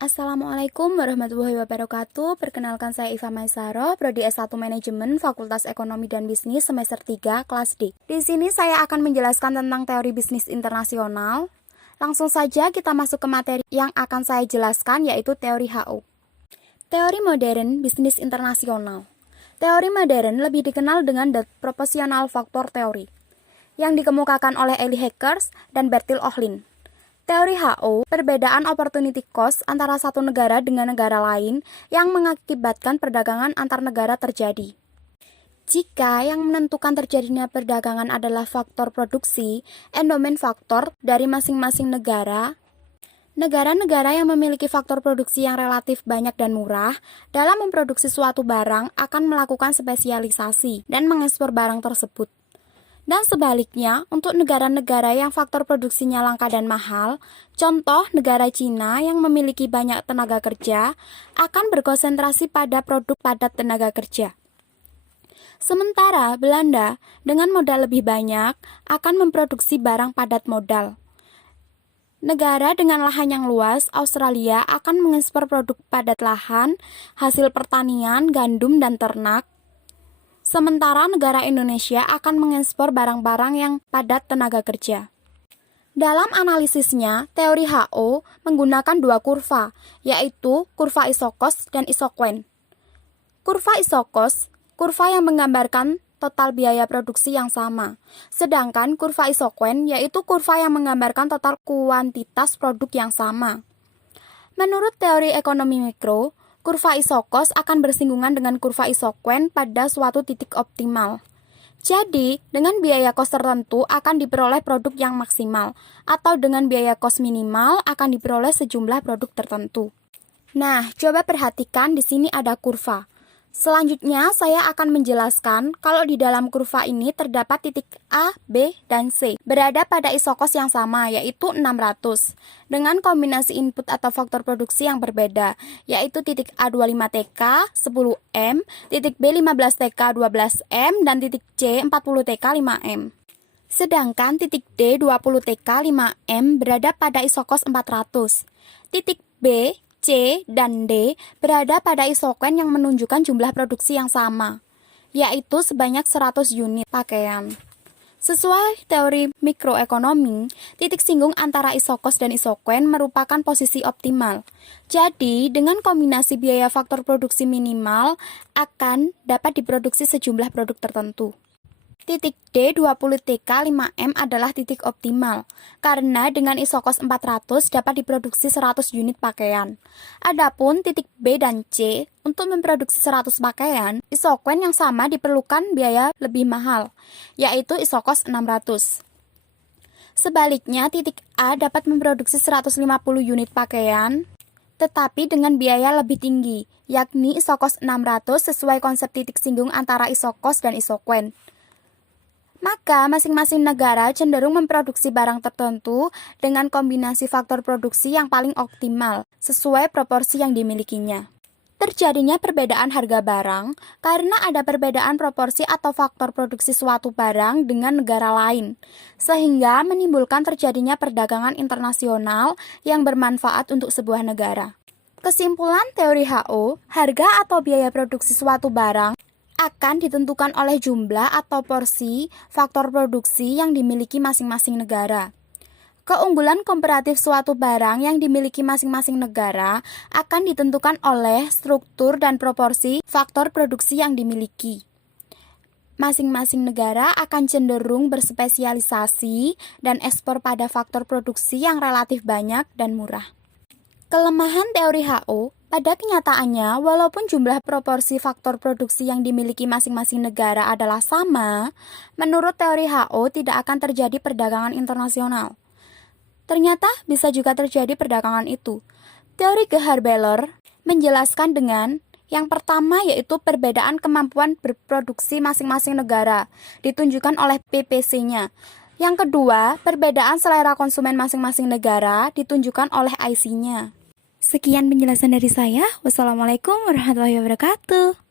Assalamualaikum warahmatullahi wabarakatuh. Perkenalkan saya Iva Maisaro, Prodi S1 Manajemen, Fakultas Ekonomi dan Bisnis semester 3, kelas D. Di sini saya akan menjelaskan tentang teori bisnis internasional. Langsung saja kita masuk ke materi yang akan saya jelaskan, yaitu teori HO. Teori modern bisnis internasional. Teori modern lebih dikenal dengan The Proportional Factor Theory, yang dikemukakan oleh Eli Heckers dan Bertil Ohlin. Teori HO, perbedaan opportunity cost antara satu negara dengan negara lain yang mengakibatkan perdagangan antar negara terjadi. Jika yang menentukan terjadinya perdagangan adalah faktor produksi, endomen faktor dari masing-masing negara, negara-negara yang memiliki faktor produksi yang relatif banyak dan murah dalam memproduksi suatu barang akan melakukan spesialisasi dan mengekspor barang tersebut. Dan sebaliknya, untuk negara-negara yang faktor produksinya langka dan mahal, contoh negara Cina yang memiliki banyak tenaga kerja, akan berkonsentrasi pada produk padat tenaga kerja. Sementara Belanda, dengan modal lebih banyak, akan memproduksi barang padat modal. Negara dengan lahan yang luas, Australia, akan mengekspor produk padat lahan, hasil pertanian, gandum, dan ternak. Sementara negara Indonesia akan mengekspor barang-barang yang padat tenaga kerja. Dalam analisisnya, teori HO menggunakan dua kurva, yaitu kurva isocost dan isoquen. Kurva isocost, kurva yang menggambarkan total biaya produksi yang sama. Sedangkan kurva isoquen, yaitu kurva yang menggambarkan total kuantitas produk yang sama. Menurut teori ekonomi mikro, kurva isocost akan bersinggungan dengan kurva isoquen pada suatu titik optimal. Jadi, dengan biaya kos tertentu akan diperoleh produk yang maksimal, atau dengan biaya kos minimal akan diperoleh sejumlah produk tertentu. Nah, coba perhatikan di sini ada kurva. Selanjutnya, saya akan menjelaskan kalau di dalam kurva ini terdapat titik A, B, dan C berada pada isokos yang sama, yaitu 600, dengan kombinasi input atau faktor produksi yang berbeda, yaitu titik A 25TK 10M, titik B 15TK 12M, dan titik C 40TK 5M. Sedangkan titik D 20TK 5M berada pada isokos 400. Titik B, C, dan D berada pada isoquen yang menunjukkan jumlah produksi yang sama, yaitu sebanyak 100 unit pakaian. Sesuai teori mikroekonomi, titik singgung antara isokos dan isoquen merupakan posisi optimal. Jadi, dengan kombinasi biaya faktor produksi minimal akan dapat diproduksi sejumlah produk tertentu. Titik D 20TK 5M adalah titik optimal, karena dengan isokos 400 dapat diproduksi 100 unit pakaian. Adapun titik B dan C, untuk memproduksi 100 pakaian, isoquen yang sama diperlukan biaya lebih mahal, yaitu isokos 600. Sebaliknya, titik A dapat memproduksi 150 unit pakaian, tetapi dengan biaya lebih tinggi, yakni isokos 600 sesuai konsep titik singgung antara isokos dan isoquen. Maka masing-masing negara cenderung memproduksi barang tertentu dengan kombinasi faktor produksi yang paling optimal sesuai proporsi yang dimilikinya. Terjadinya perbedaan harga barang karena ada perbedaan proporsi atau faktor produksi suatu barang dengan negara lain, sehingga menimbulkan terjadinya perdagangan internasional yang bermanfaat untuk sebuah negara. Kesimpulan teori HO, harga atau biaya produksi suatu barang akan ditentukan oleh jumlah atau porsi faktor produksi yang dimiliki masing-masing negara. Keunggulan komparatif suatu barang yang dimiliki masing-masing negara akan ditentukan oleh struktur dan proporsi faktor produksi yang dimiliki. Masing-masing negara akan cenderung berspesialisasi dan ekspor pada faktor produksi yang relatif banyak dan murah. Kelemahan teori HO, pada kenyataannya, walaupun jumlah proporsi faktor produksi yang dimiliki masing-masing negara adalah sama, menurut teori HO tidak akan terjadi perdagangan internasional. Ternyata bisa juga terjadi perdagangan itu. Teori Gehar-Beller menjelaskan dengan yang pertama yaitu perbedaan kemampuan berproduksi masing-masing negara, ditunjukkan oleh PPC-nya. Yang kedua, perbedaan selera konsumen masing-masing negara, ditunjukkan oleh IC-nya. Sekian penjelasan dari saya. Wassalamualaikum warahmatullahi wabarakatuh.